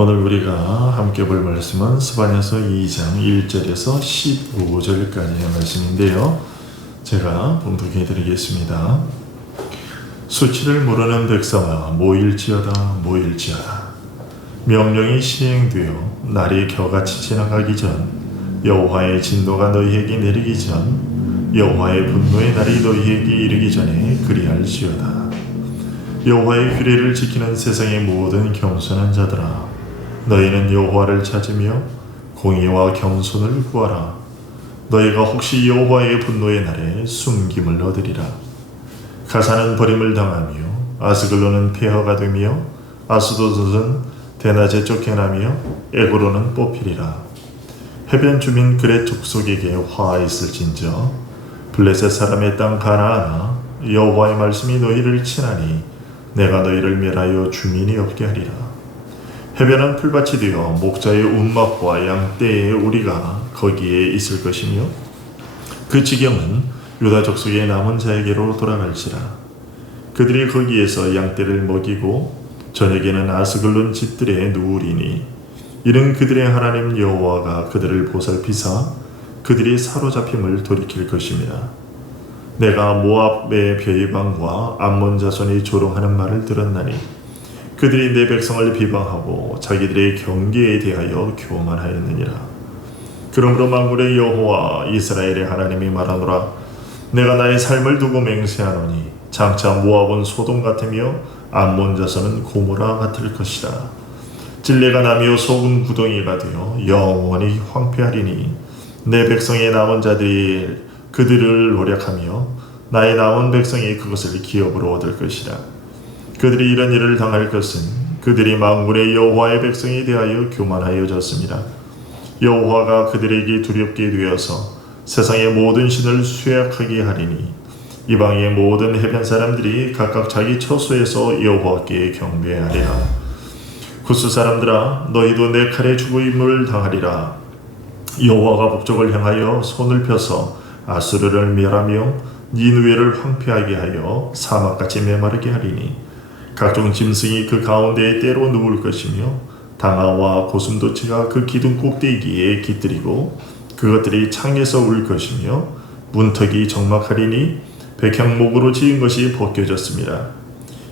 오늘 우리가 함께 볼 말씀은 스바냐서 2장 1절에서 15절까지의 말씀인데요. 제가 봉독해 드리겠습니다. 수치를 모르는 백성아 모일지어다 모일지어다. 명령이 시행되어 날이 겨같이 지나가기 전 여호와의 진노가 너희에게 내리기 전 여호와의 분노의 날이 너희에게 이르기 전에 그리할지어다. 여호와의 규례를 지키는 세상의 모든 겸손한 자들아, 너희는 여호와를 찾으며 공의와 겸손을 구하라. 너희가 혹시 여호와의 분노의 날에 숨김을 얻으리라. 가사는 버림을 당하며 아스글론은 폐허가 되며 아스도드는 대낮에 쫓겨나며 에고로는 뽑히리라. 해변 주민 그렛 족속에게 화 있을진저 블레셋 사람의 땅 가나안아, 여호와의 말씀이 너희를 치나니 내가 너희를 멸하여 주민이 없게 하리라. 해변은 풀밭이 되어 목자의 운막과 양떼의 우리가 거기에 있을 것이며 그 지경은 유다 족속의 남은 자에게로 돌아갈지라. 그들이 거기에서 양떼를 먹이고 저녁에는 아스글론 집들에 누우리니 이는 그들의 하나님 여호와가 그들을 보살피사 그들이 사로잡힘을 돌이킬 것입니다. 내가 모압의 벼이방과 암몬 자손이 조롱하는 말을 들었나니 그들이 내 백성을 비방하고 자기들의 경계에 대하여 교만하였느니라. 그러므로 만군의 여호와 이스라엘의 하나님이 말하노라. 내가 나의 삶을 두고 맹세하노니 장차 모압은 소돔 같으며 암몬 자손은 고모라 같을 것이다. 진레가 나며 소금 구덩이가 되어 영원히 황폐하리니 내 백성의 남은 자들이 그들을 노력하며 나의 남은 백성이 그것을 기업으로 얻을 것이라. 그들이 이런 일을 당할 것은 그들이 만군의 여호와의 백성에 대하여 교만하여졌습니다. 여호와가 그들에게 두렵게 되어서 세상의 모든 신을 쇠약하게 하리니 이방의 모든 해변 사람들이 각각 자기 처소에서 여호와께 경배하리라. 구스 사람들아, 너희도 내 칼에 죽음을 당하리라. 여호와가 북쪽을 향하여 손을 펴서 아수르를 멸하며 니느웨를 황폐하게 하여 사막같이 메마르게 하리니 각종 짐승이 그 가운데에 때로 누울 것이며 당아와 고슴도치가 그 기둥 꼭대기에 깃들이고 그것들이 창에서 울 것이며 문턱이 적막하리니 백향목으로 지은 것이 벗겨졌습니다.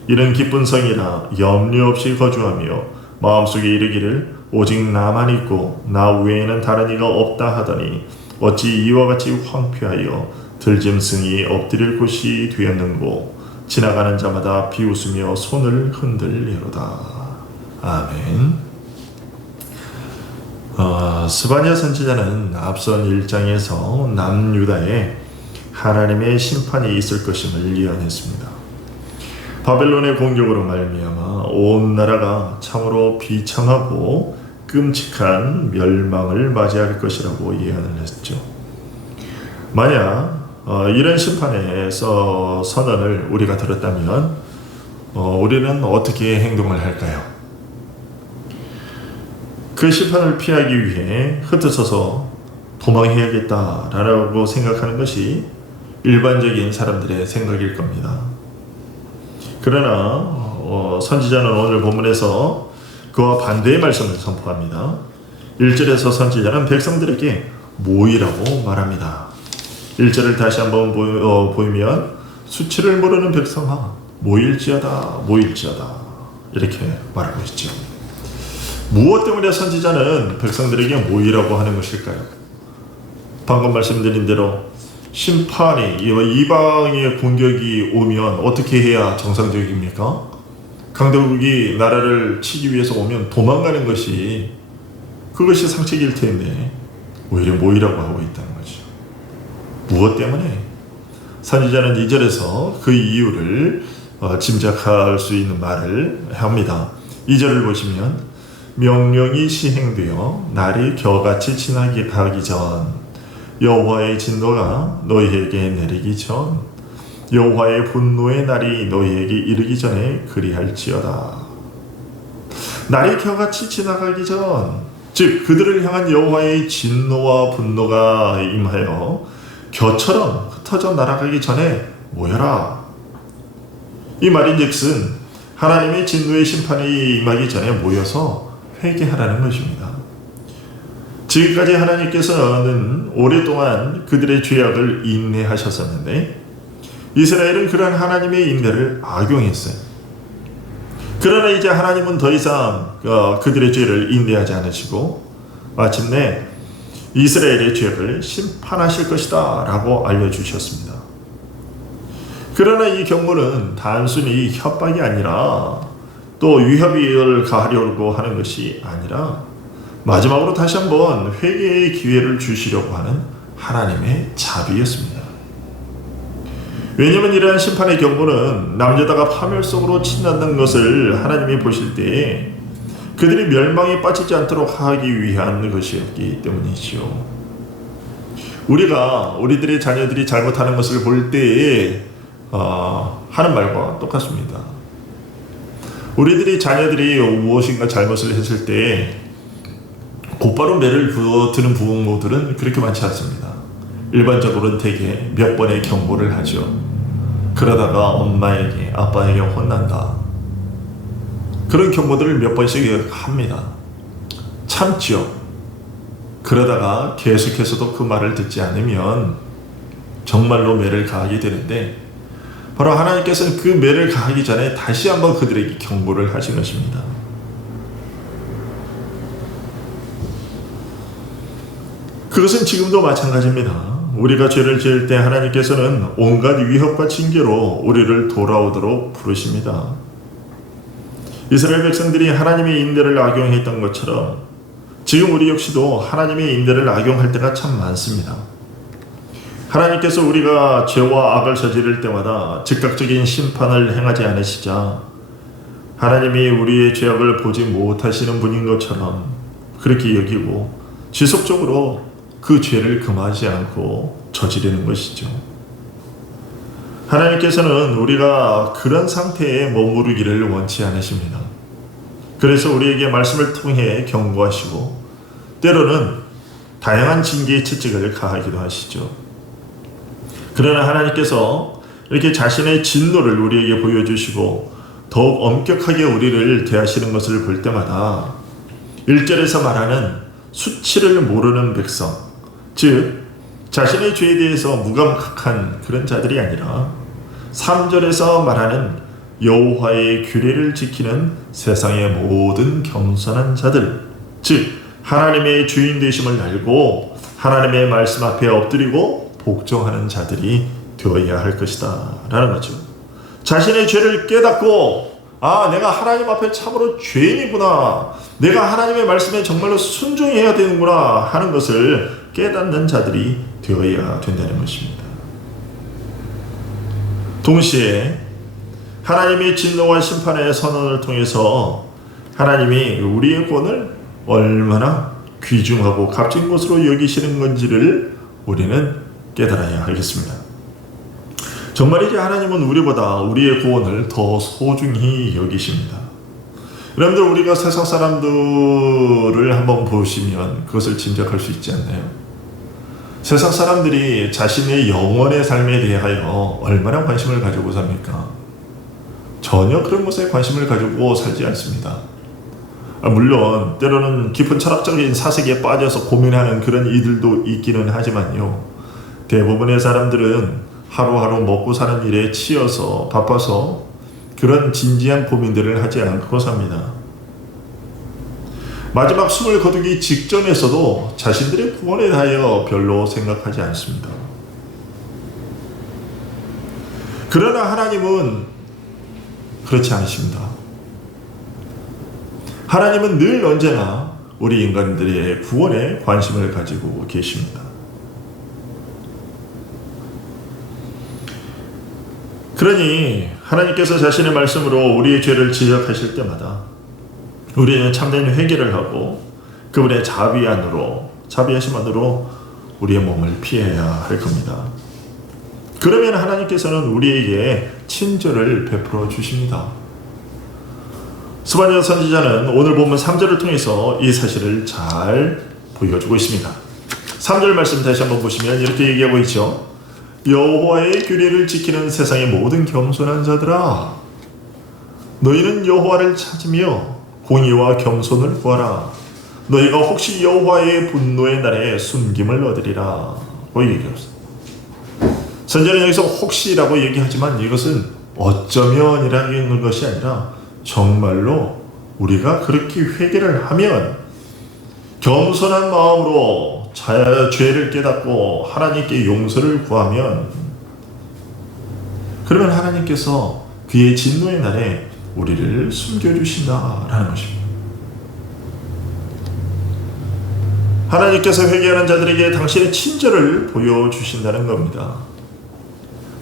이는 기쁜 성이라 염려 없이 거주하며 마음속에 이르기를 오직 나만 있고 나 외에는 다른 이가 없다 하더니 어찌 이와 같이 황폐하여 들짐승이 엎드릴 곳이 되었는고 지나가는 자마다 비웃으며 손을 흔들리로다. 아멘. 스바냐 선지자는 앞선 1장에서 남유다에 하나님의 심판이 있을 것임을 예언했습니다. 바벨론의 공격으로 말미암아 온 나라가 참으로 비참하고 끔찍한 멸망을 맞이할 것이라고 예언을 했죠. 만약 이런 심판에서 선언을 우리가 들었다면 우리는 어떻게 행동을 할까요? 그 심판을 피하기 위해 흩어져서 도망해야겠다라고 생각하는 것이 일반적인 사람들의 생각일 겁니다. 그러나 선지자는 오늘 본문에서 그와 반대의 말씀을 선포합니다. 1절에서 선지자는 백성들에게 모이라고 말합니다. 1절을 다시 한번 보이면 수치를 모르는 백성아 모일지어다 모일지어다 이렇게 말하고 있죠. 무엇 때문에 선지자는 백성들에게 모이라고 하는 것일까요? 방금 말씀드린 대로 심판이 이방의 공격이 오면 어떻게 해야 정상적입니까? 강대국이 나라를 치기 위해서 오면 도망가는 것이 그것이 상책일 텐데 오히려 모이라고 하고 있다는 거죠. 무엇 때문에? 선지자는 2절에서 그 이유를 짐작할 수 있는 말을 합니다. 2절을 보시면 명령이 시행되어 날이 겨같이 지나게 가기 전 여호와의 진노가 너희에게 내리기 전 여호와의 분노의 날이 너희에게 이르기 전에 그리할지어다. 날이 겨같이 지나가기 전, 즉 그들을 향한 여호와의 진노와 분노가 임하여 겨처럼 흩어져 날아가기 전에 모여라. 이 말인즉슨 하나님의 진노의 심판이 임하기 전에 모여서 회개하라는 것입니다. 지금까지 하나님께서는 오랫동안 그들의 죄악을 인내하셨었는데 이스라엘은 그러한 하나님의 인내를 악용했어요. 그러나 이제 하나님은 더 이상 그들의 죄를 인내하지 않으시고 마침내 이스라엘의 죄를 심판하실 것이다 라고 알려주셨습니다. 그러나 이 경고는 단순히 협박이 아니라 또 위협을 가하려고 하는 것이 아니라 마지막으로 다시 한번 회개의 기회를 주시려고 하는 하나님의 자비였습니다. 왜냐하면 이러한 심판의 경고는 남녀다가 파멸 속으로 친다는 것을 하나님이 보실 때에 그들이 멸망에 빠지지 않도록 하기 위한 것이었기 때문이지요. 우리가 우리들의 자녀들이 잘못하는 것을 볼 때에 하는 말과 똑같습니다. 우리들이 자녀들이 무엇인가 잘못을 했을 때 곧바로 매를 드는 부모들은 그렇게 많지 않습니다. 일반적으로는 대개 몇 번의 경고를 하죠. 그러다가 엄마에게 아빠에게 혼난다. 그런 경고들을 몇 번씩 합니다. 참지요. 그러다가 계속해서도 그 말을 듣지 않으면 정말로 매를 가하게 되는데 바로 하나님께서는 그 매를 가하기 전에 다시 한번 그들에게 경고를 하신 것입니다. 그것은 지금도 마찬가지입니다. 우리가 죄를 지을 때 하나님께서는 온갖 위협과 징계로 우리를 돌아오도록 부르십니다. 이스라엘 백성들이 하나님의 인내를 악용했던 것처럼 지금 우리 역시도 하나님의 인내를 악용할 때가 참 많습니다. 하나님께서 우리가 죄와 악을 저지를 때마다 즉각적인 심판을 행하지 않으시자 하나님이 우리의 죄악을 보지 못하시는 분인 것처럼 그렇게 여기고 지속적으로 그 죄를 금하지 않고 저지르는 것이죠. 하나님께서는 우리가 그런 상태에 머무르기를 원치 않으십니다. 그래서 우리에게 말씀을 통해 경고하시고 때로는 다양한 징계의 채찍을 가하기도 하시죠. 그러나 하나님께서 이렇게 자신의 진노를 우리에게 보여주시고 더욱 엄격하게 우리를 대하시는 것을 볼 때마다 1절에서 말하는 수치를 모르는 백성, 즉 자신의 죄에 대해서 무감각한 그런 자들이 아니라 3절에서 말하는 여호와의 규례를 지키는 세상의 모든 겸손한 자들, 즉 하나님의 주인 되심을 알고 하나님의 말씀 앞에 엎드리고 복종하는 자들이 되어야 할 것이다 라는 거죠. 자신의 죄를 깨닫고 내가 하나님 앞에 참으로 죄인이구나, 내가 하나님의 말씀에 정말로 순종해야 되는구나 하는 것을 깨닫는 자들이 되어야 된다는 것입니다. 동시에 하나님의 진노와 심판의 선언을 통해서 하나님이 우리의 구원을 얼마나 귀중하고 값진 것으로 여기시는 건지를 우리는 깨달아야 하겠습니다. 정말이지 하나님은 우리보다 우리의 구원을 더 소중히 여기십니다. 여러분들, 우리가 세상 사람들을 한번 보시면 그것을 짐작할 수 있지 않나요? 세상 사람들이 자신의 영원의 삶에 대하여 얼마나 관심을 가지고 삽니까? 전혀 그런 것에 관심을 가지고 살지 않습니다. 물론 때로는 깊은 철학적인 사색에 빠져서 고민하는 그런 이들도 있기는 하지만요, 대부분의 사람들은 하루하루 먹고 사는 일에 치여서 바빠서 그런 진지한 고민들을 하지 않고 삽니다. 마지막 숨을 거두기 직전에서도 자신들의 구원에 대하여 별로 생각하지 않습니다. 그러나 하나님은 그렇지 않으십니다. 하나님은 늘 언제나 우리 인간들의 구원에 관심을 가지고 계십니다. 그러니 하나님께서 자신의 말씀으로 우리의 죄를 지적하실 때마다 우리는 참된 회개를 하고 그분의 자비하심 안으로 우리의 몸을 피해야 할 겁니다. 그러면 하나님께서는 우리에게 친절을 베풀어 주십니다. 스바냐 선지자는 오늘 본문 3절을 통해서 이 사실을 잘 보여주고 있습니다. 3절 말씀 다시 한번 보시면 이렇게 얘기하고 있죠. 여호와의 규례를 지키는 세상의 모든 겸손한 자들아, 너희는 여호와를 찾으며 공의와 겸손을 구하라. 너희가 혹시 여호와의 분노의 날에 숨김을 얻으리라. 얘기했습니다. 선지자는 여기서 혹시라고 얘기하지만 이것은 어쩌면이라는 것이 아니라 정말로 우리가 그렇게 회개를 하면 겸손한 마음으로 죄를 깨닫고 하나님께 용서를 구하면 그러면 하나님께서 그의 진노의 날에 우리를 숨겨주신다라는 것입니다. 하나님께서 회개하는 자들에게 당신의 친절을 보여주신다는 겁니다.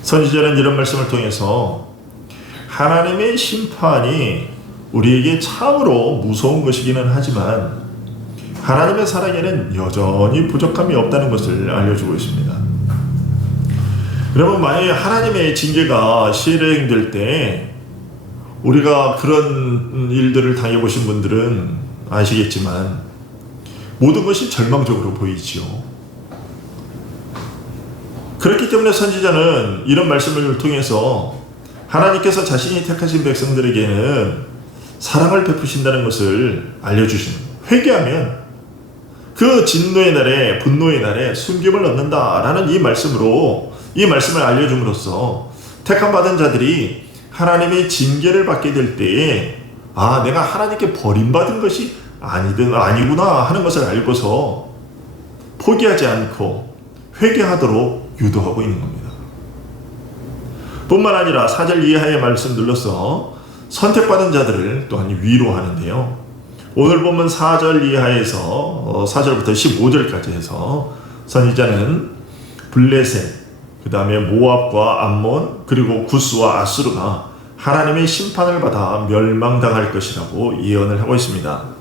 선지자는 이런 말씀을 통해서 하나님의 심판이 우리에게 참으로 무서운 것이기는 하지만 하나님의 사랑에는 여전히 부족함이 없다는 것을 알려주고 있습니다. 여러분, 만약에 하나님의 징계가 실행될 때 우리가 그런 일들을 당해보신 분들은 아시겠지만 모든 것이 절망적으로 보이지요. 그렇기 때문에 선지자는 이런 말씀을 통해서 하나님께서 자신이 택하신 백성들에게는 사랑을 베푸신다는 것을 알려주시는 거예요. 회개하면 그 진노의 날에, 분노의 날에 숨김을 얻는다라는 이 말씀을 알려줌으로써 택함받은 자들이 하나님의 징계를 받게 될 때에 내가 하나님께 버림받은 것이 아니구나 하는 것을 알고서 포기하지 않고 회개하도록 유도하고 있는 겁니다. 뿐만 아니라 4절 이하의 말씀들로서 선택받은 자들을 또한 위로하는데요. 오늘 보면 4절 이하에서 4절부터 15절까지 해서 선지자는 블레셋, 그 다음에 모압과 암몬, 그리고 구스와 아수르가 하나님의 심판을 받아 멸망당할 것이라고 예언을 하고 있습니다.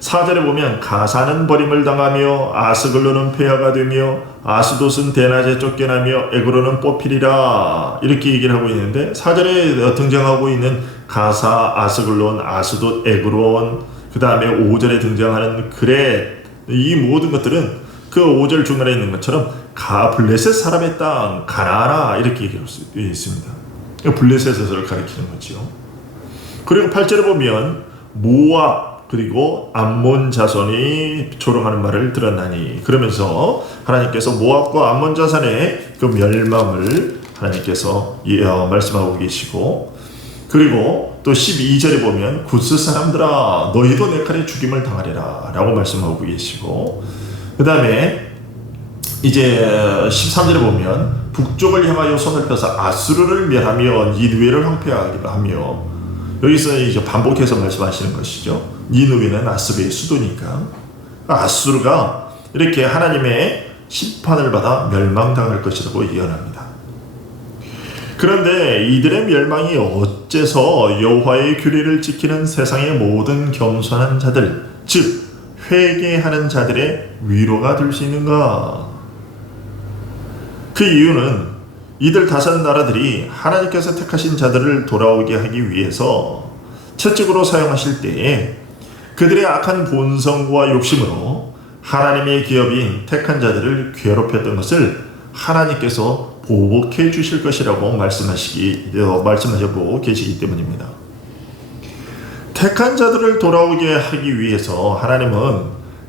4절에 보면 가사는 버림을 당하며 아스글로는 폐하가 되며 아스돗은 대낮에 쫓겨나며 에그론은 뽑히리라 이렇게 얘기를 하고 있는데 4절에 등장하고 있는 가사, 아스글론, 아스돗, 에그론, 그 다음에 5절에 등장하는 그렛, 이 모든 것들은 그 5절 중간에 있는 것처럼 블레셋 사람의 땅 가나안아 이렇게 얘기할 수 있습니다. 블레셋을 가리키는 거죠. 그리고 8절에 보면 모압 그리고 암몬 자손이 조롱하는 말을 들었나니 그러면서 하나님께서 모압과 암몬 자손의 그 멸망을 하나님께서 말씀하고 계시고, 그리고 또 12절에 보면 구스 사람들아 너희도 내 칼에 죽임을 당하리라 라고 말씀하고 계시고, 그 다음에 이제 13절에 보면 북쪽을 향하여 손을 펴서 아수르를 멸하며 니느웨를 황폐하게 하며, 여기서 이제 반복해서 말씀하시는 것이죠. 니느웨는 아수르의 수도니까 아수르가 이렇게 하나님의 심판을 받아 멸망당할 것이라고 예언합니다. 그런데 이들의 멸망이 어째서 여호와의 규례를 지키는 세상의 모든 겸손한 자들, 즉 회개하는 자들의 위로가 될 수 있는가? 그 이유는 이들 다섯 나라들이 하나님께서 택하신 자들을 돌아오게 하기 위해서 채찍으로 사용하실 때에 그들의 악한 본성과 욕심으로 하나님의 기업인 택한 자들을 괴롭혔던 것을 하나님께서 보복해 주실 것이라고 말씀하시고 계시기 때문입니다. 택한 자들을 돌아오게 하기 위해서 하나님은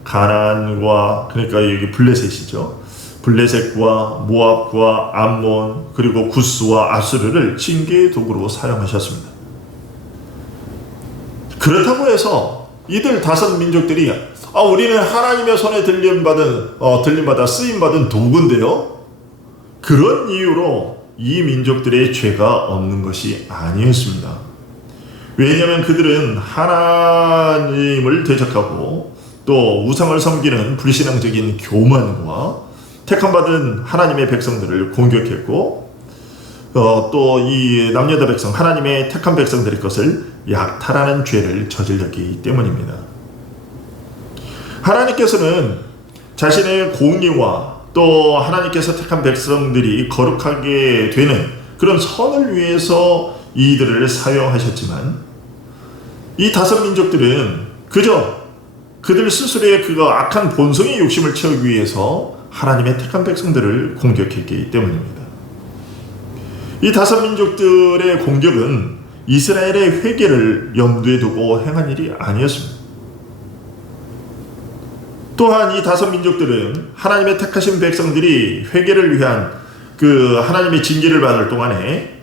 가나안과, 그러니까 여기 블레셋이죠. 블레셋과 모압과 암몬 그리고 구스와 아수르를 징계의 도구로 사용하셨습니다. 그렇다고 해서 이들 다섯 민족들이 우리는 하나님의 손에 들림받아 쓰임받은 도구인데요, 그런 이유로 이 민족들의 죄가 없는 것이 아니었습니다. 왜냐하면 그들은 하나님을 대적하고 또 우상을 섬기는 불신앙적인 교만과 택함받은 하나님의 백성들을 공격했고, 또 이 남녀다 백성, 하나님의 택한 백성들의 것을 약탈하는 죄를 저질렀기 때문입니다. 하나님께서는 자신의 공의와 또 하나님께서 택한 백성들이 거룩하게 되는 그런 선을 위해서 이들을 사용하셨지만, 이 다섯 민족들은 그저 그들 스스로의 그 악한 본성의 욕심을 채우기 위해서 하나님의 택한 백성들을 공격했기 때문입니다. 이 다섯 민족들의 공격은 이스라엘의 회개를 염두에 두고 행한 일이 아니었습니다. 또한 이 다섯 민족들은 하나님의 택하신 백성들이 회개를 위한 그 하나님의 징계를 받을 동안에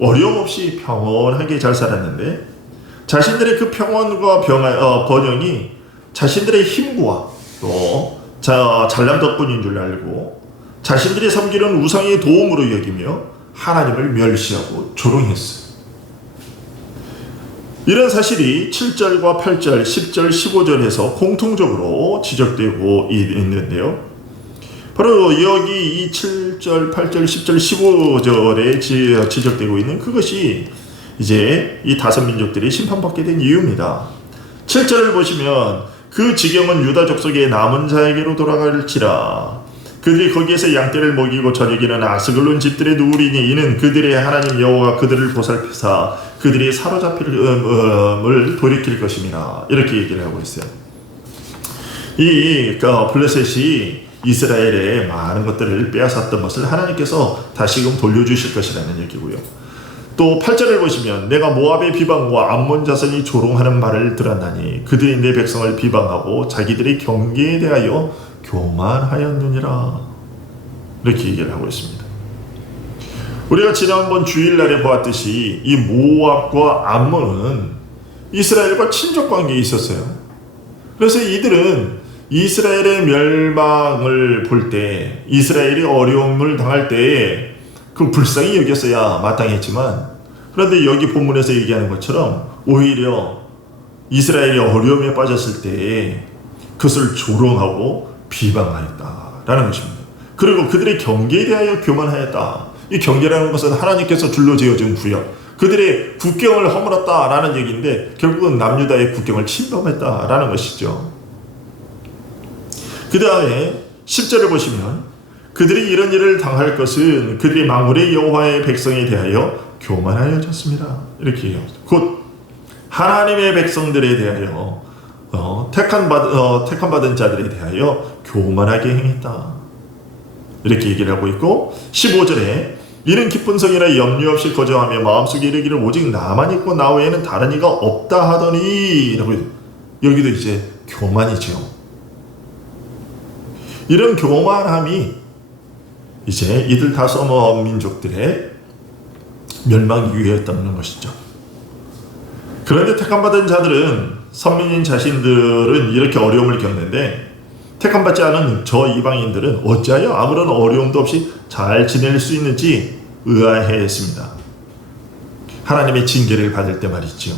어려움 없이 평온하게 잘 살았는데, 자신들의 그 평온과 번영이 자신들의 힘과 또 잘남 덕분인 줄 알고 자신들이 섬기는 우상의 도움으로 여기며 하나님을 멸시하고 조롱했어요. 이런 사실이 7절과 8절, 10절, 15절에서 공통적으로 지적되고 있는데요. 바로 여기 이 7절, 8절, 10절, 15절에 지적되고 있는 그것이 이제 이 다섯 민족들이 심판받게 된 이유입니다. 7절을 보시면 그 지경은 유다 족속의 남은 자에게로 돌아갈지라. 그들이 거기에서 양떼를 먹이고 저녁에는 아스글론 집들의 누우리니 이는 그들의 하나님 여호와가 그들을 보살피사 그들이 사로잡힐 돌이킬 것입니다. 이렇게 얘기를 하고 있어요. 이 블레셋이 이스라엘의 많은 것들을 빼앗았던 것을 하나님께서 다시금 돌려주실 것이라는 얘기고요. 또 8절을 보시면 내가 모압의 비방과 암몬 자손이 조롱하는 말을 들었나니 그들이 내 백성을 비방하고 자기들의 경계에 대하여 교만하였느니라. 이렇게 얘기를 하고 있습니다. 우리가 지난번 주일날에 보았듯이 이 모압과 암몬은 이스라엘과 친족 관계에 있었어요. 그래서 이들은 이스라엘의 멸망을 볼 때, 이스라엘이 어려움을 당할 때에 그 불쌍히 여겼어야 마땅했지만, 그런데 여기 본문에서 얘기하는 것처럼 오히려 이스라엘이 어려움에 빠졌을 때에 그것을 조롱하고 비방하였다라는 것입니다. 그리고 그들의 경계에 대하여 교만하였다. 이 경계라는 것은 하나님께서 줄로 지어준 구역, 그들의 국경을 허물었다라는 얘기인데 결국은 남유다의 국경을 침범했다라는 것이죠. 그 다음에 10절을 보시면 그들이 이런 일을 당할 것은 그들이 만군의 여호와의 백성에 대하여 교만하여졌습니다. 이렇게 얘기합니다. 곧 하나님의 백성들에 대하여 택함받은 자들에 대하여 교만하게 행했다. 이렇게 얘기를 하고 있고, 15절에 이는 기쁜 성이라 염려 없이 거저하며 마음속에 이르기를 오직 나만 있고 나 외에는 다른 이가 없다 하더니, 여기도 이제 교만이죠. 이런 교만함이 이제 이들 다섯 민족들의 멸망 이유였다는 것이죠. 그런데 택함받은 자들은, 선민인 자신들은 이렇게 어려움을 겪는데 택함받지 않은 저 이방인들은 어찌하여 아무런 어려움도 없이 잘 지낼 수 있는지 의아해했습니다. 하나님의 징계를 받을 때 말이죠.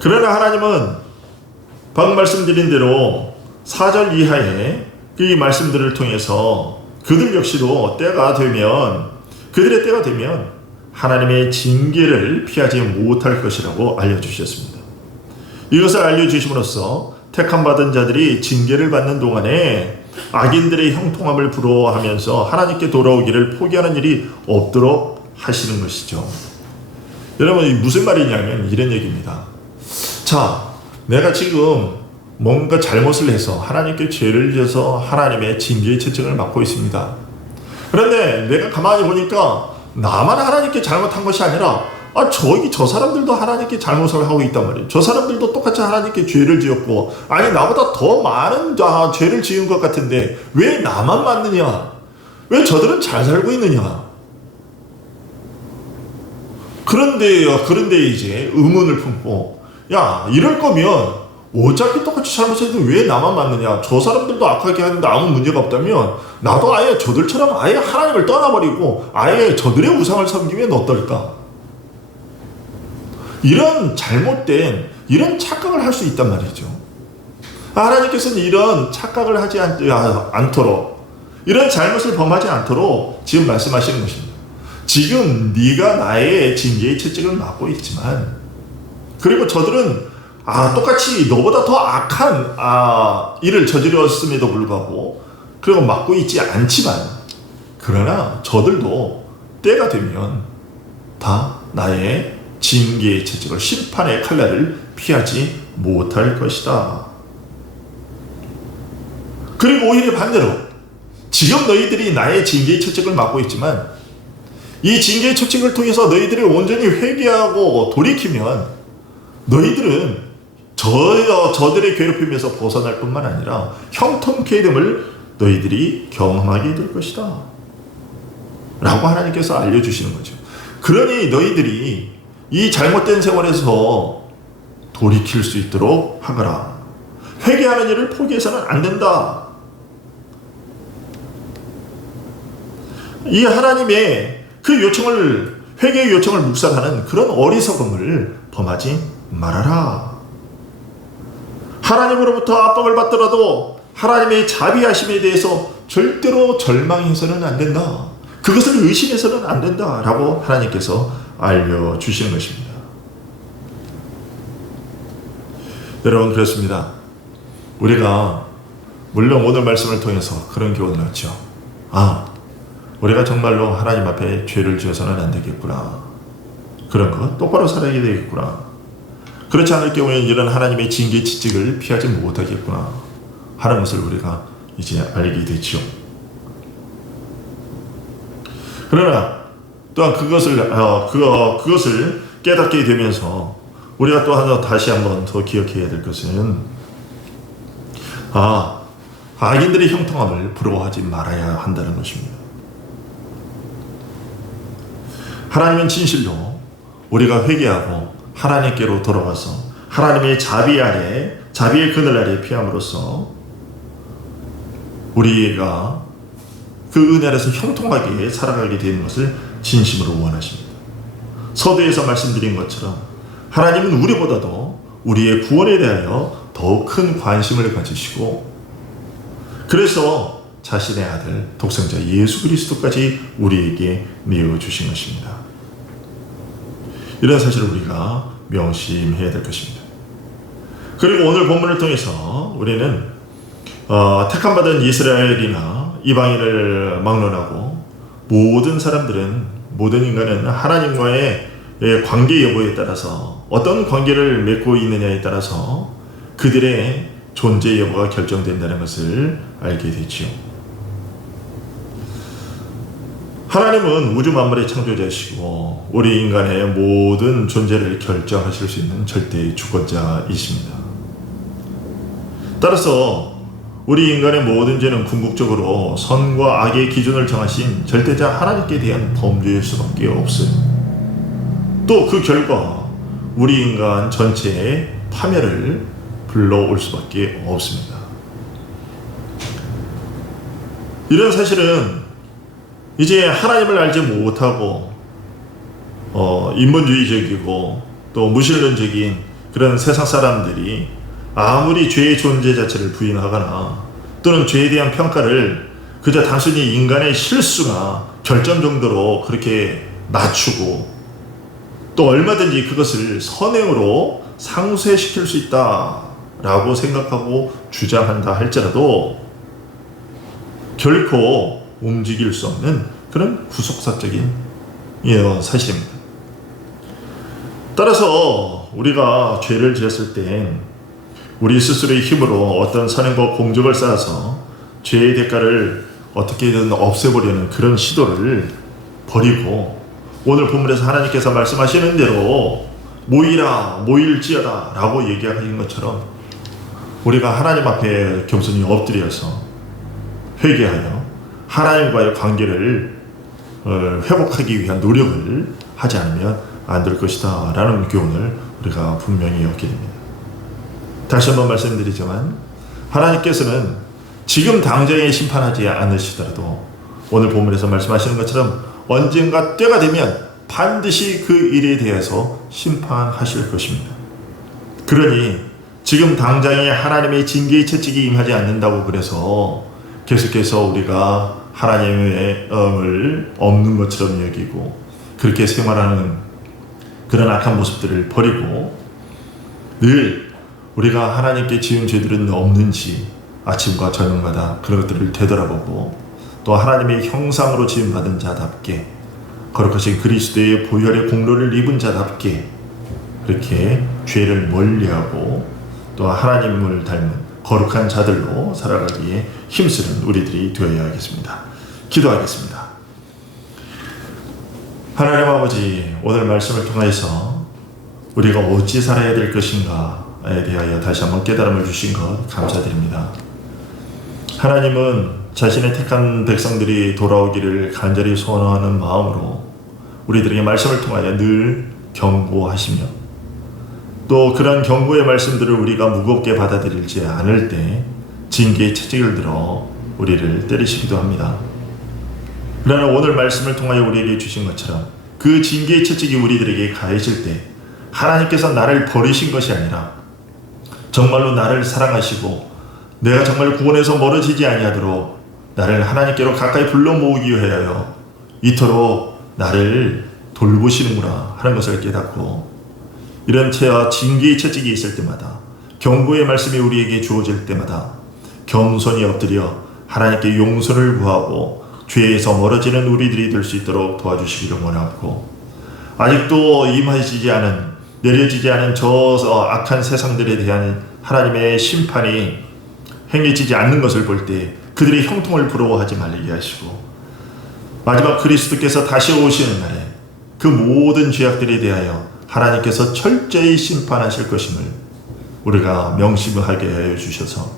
그러나 하나님은 방금 말씀드린 대로 4절 이하의 이 말씀들을 통해서 그들 역시도 그들의 때가 되면 하나님의 징계를 피하지 못할 것이라고 알려주셨습니다. 이것을 알려주심으로써 택함받은 자들이 징계를 받는 동안에 악인들의 형통함을 부러워하면서 하나님께 돌아오기를 포기하는 일이 없도록 하시는 것이죠. 여러분, 무슨 말이냐면 이런 얘기입니다. 자, 내가 지금 뭔가 잘못을 해서 하나님께 죄를 지어서 하나님의 징계의 채찍을 맡고 있습니다. 그런데 내가 가만히 보니까 나만 하나님께 잘못한 것이 아니라 저 사람들도 하나님께 잘못을 하고 있단 말이에요. 저 사람들도 똑같이 하나님께 죄를 지었고, 아니 나보다 더 많은 죄를 지은 것 같은데 왜 나만 맞느냐? 왜 저들은 잘 살고 있느냐? 그런데 이제 의문을 품고, 야, 이럴 거면 어차피 똑같이 잘못해도 왜 나만 맞느냐? 저 사람들도 악하게 하는데 아무 문제가 없다면 나도 아예 저들처럼 아예 하나님을 떠나버리고 아예 저들의 우상을 섬기면 어떨까? 이런 잘못된, 이런 착각을 할 수 있단 말이죠. 하나님께서는 이런 착각을 하지 않도록, 이런 잘못을 범하지 않도록 지금 말씀하시는 것입니다. 지금 네가 나의 징계의 채찍을 맡고 있지만, 그리고 저들은 똑같이 너보다 더 악한 일을 저질렀음에도 불구하고 그리고 맡고 있지 않지만, 그러나 저들도 때가 되면 다 나의 징계의 채찍을, 심판의 칼날을 피하지 못할 것이다. 그리고 오히려 반대로 지금 너희들이 나의 징계의 채찍을 맡고 있지만 이 징계의 처칙을 통해서 너희들이 온전히 회개하고 돌이키면 너희들은 저들의 괴롭힘에서 벗어날 뿐만 아니라 형통케 됨을 너희들이 경험하게 될 것이다 라고 하나님께서 알려주시는 거죠. 그러니 너희들이 이 잘못된 생활에서 돌이킬 수 있도록 하거라. 회개하는 일을 포기해서는 안 된다. 이 하나님의 그 요청을, 회개의 요청을 묵살하는 그런 어리석음을 범하지 말아라. 하나님으로부터 압박을 받더라도 하나님의 자비하심에 대해서 절대로 절망해서는 안 된다. 그것을 의심해서는 안 된다 라고 하나님께서 알려주시는 것입니다. 여러분, 그렇습니다. 우리가 물론 오늘 말씀을 통해서 그런 교훈을 얻죠. 우리가 정말로 하나님 앞에 죄를 지어서는 안 되겠구나. 그런 거 똑바로 살아야 되겠구나. 그렇지 않을 경우에는 이런 하나님의 징계 치직을 피하지 못하겠구나 하는 것을 우리가 이제 알게 되죠. 그러나 또한 그것을 깨닫게 되면서 우리가 또 하나 다시 한번 더 기억해야 될 것은 악인들의 형통함을 부러워하지 말아야 한다는 것입니다. 하나님은 진실로 우리가 회개하고 하나님께로 돌아와서 하나님의 자비의 그늘 아래 피함으로써 우리가 그 은혜 아래서 형통하게 살아가게 되는 것을 진심으로 원하십니다. 서두에서 말씀드린 것처럼 하나님은 우리보다도 우리의 구원에 대하여 더욱 큰 관심을 가지시고 그래서 자신의 아들 독생자 예수 그리스도까지 우리에게 내어주신 것입니다. 이런 사실을 우리가 명심해야 될 것입니다. 그리고 오늘 본문을 통해서 우리는 택함받은 이스라엘이나 이방인을 막론하고 모든 인간은 하나님과의 관계 여부에 따라서 어떤 관계를 맺고 있느냐에 따라서 그들의 존재 여부가 결정된다는 것을 알게 되지요. 하나님은 우주 만물의 창조자이시고 우리 인간의 모든 존재를 결정하실 수 있는 절대 주권자이십니다. 따라서 우리 인간의 모든 죄는 궁극적으로 선과 악의 기준을 정하신 절대자 하나님께 대한 범죄일 수밖에 없어요. 또 그 결과 우리 인간 전체의 파멸을 불러올 수밖에 없습니다. 이런 사실은 이제 하나님을 알지 못하고 인본주의적이고 또 무신론적인 그런 세상 사람들이 아무리 죄의 존재 자체를 부인하거나 또는 죄에 대한 평가를 그저 단순히 인간의 실수나 결점 정도로 그렇게 낮추고 또 얼마든지 그것을 선행으로 상쇄시킬 수 있다라고 생각하고 주장한다 할지라도 결코 움직일 수 없는 그런 구속사적인 사실입니다. 따라서 우리가 죄를 지었을 땐 우리 스스로의 힘으로 어떤 선행과 공적을 쌓아서 죄의 대가를 어떻게든 없애보려는 그런 시도를 버리고 오늘 본문에서 하나님께서 말씀하시는 대로 모일지어다 라고 얘기하는 것처럼 우리가 하나님 앞에 겸손히 엎드려서 회개하여 하나님과의 관계를 회복하기 위한 노력을 하지 않으면 안 될 것이다 라는 교훈을 우리가 분명히 얻게 됩니다. 다시 한번 말씀드리지만 하나님께서는 지금 당장에 심판하지 않으시더라도 오늘 본문에서 말씀하시는 것처럼 언젠가 때가 되면 반드시 그 일에 대해서 심판하실 것입니다. 그러니 지금 당장에 하나님의 징계의 채찍이 임하지 않는다고 그래서 계속해서 우리가 하나님의 엄을 없는 것처럼 여기고 그렇게 생활하는 그런 악한 모습들을 버리고 늘 우리가 하나님께 지은 죄들은 없는지 아침과 저녁마다 그런 것들을 되돌아보고 또 하나님의 형상으로 지음받은 자답게 거룩하신 그리스도의 보혈의 공로를 입은 자답게 그렇게 죄를 멀리하고 또 하나님을 닮은 거룩한 자들로 살아가기에 힘쓰는 우리들이 되어야 하겠습니다. 기도하겠습니다. 하나님 아버지, 오늘 말씀을 통해서 우리가 어찌 살아야 될 것인가에 대하여 다시 한번 깨달음을 주신 것 감사드립니다. 하나님은 자신의 택한 백성들이 돌아오기를 간절히 소원하는 마음으로 우리들에게 말씀을 통하여 늘 경고하시며, 또 그런 경고의 말씀들을 우리가 무겁게 받아들이지 않을 때 징계의 채찍을 들어 우리를 때리시기도 합니다. 그러나 오늘 말씀을 통하여 우리에게 주신 것처럼 그 징계의 채찍이 우리들에게 가해질 때 하나님께서 나를 버리신 것이 아니라 정말로 나를 사랑하시고 내가 정말 구원에서 멀어지지 아니하도록 나를 하나님께로 가까이 불러 모으기 위하여 이토록 나를 돌보시는구나 하는 것을 깨닫고, 이런 죄와 징계의 채찍이 있을 때마다, 경고의 말씀이 우리에게 주어질 때마다 겸손히 엎드려 하나님께 용서를 구하고 죄에서 멀어지는 우리들이 될 수 있도록 도와주시기를 원하고, 아직도 임하시지 않은, 내려지지 않은 저 악한 세상들에 대한 하나님의 심판이 행해지지 않는 것을 볼 때 그들의 형통을 부러워하지 말게 하시고, 마지막 그리스도께서 다시 오시는 날에 그 모든 죄악들에 대하여 하나님께서 철저히 심판하실 것임을 우리가 명심하게 하여 주셔서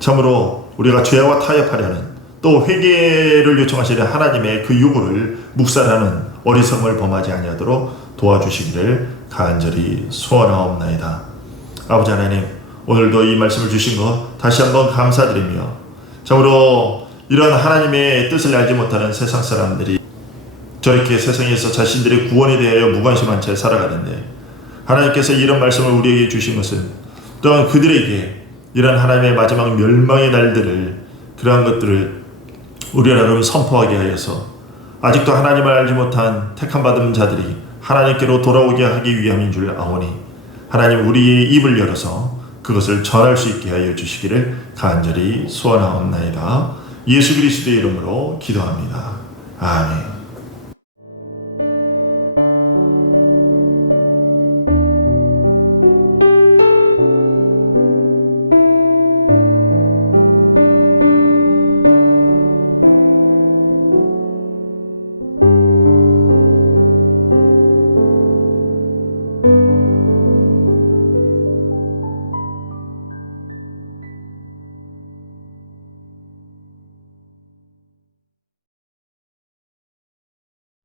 참으로 우리가 죄와 타협하려는, 또 회개를 요청하시는 하나님의 그 요구를 묵살하는 어리석음을 범하지 아니하도록 도와주시기를 간절히 소원하옵나이다. 아버지 하나님, 오늘도 이 말씀을 주신 것 다시 한번 감사드리며, 참으로 이런 하나님의 뜻을 알지 못하는 세상 사람들이 저렇게 세상에서 자신들의 구원에 대하여 무관심한 채 살아가는데, 하나님께서 이런 말씀을 우리에게 주신 것은 또한 그들에게 이런 하나님의 마지막 멸망의 날들을, 그러한 것들을 우리라도 선포하게 하여서 아직도 하나님을 알지 못한 택함 받은 자들이 하나님께로 돌아오게 하기 위함인 줄 아오니, 하나님 우리의 입을 열어서 그것을 전할 수 있게 하여 주시기를 간절히 소원하옵나이다. 예수 그리스도의 이름으로 기도합니다. 아멘.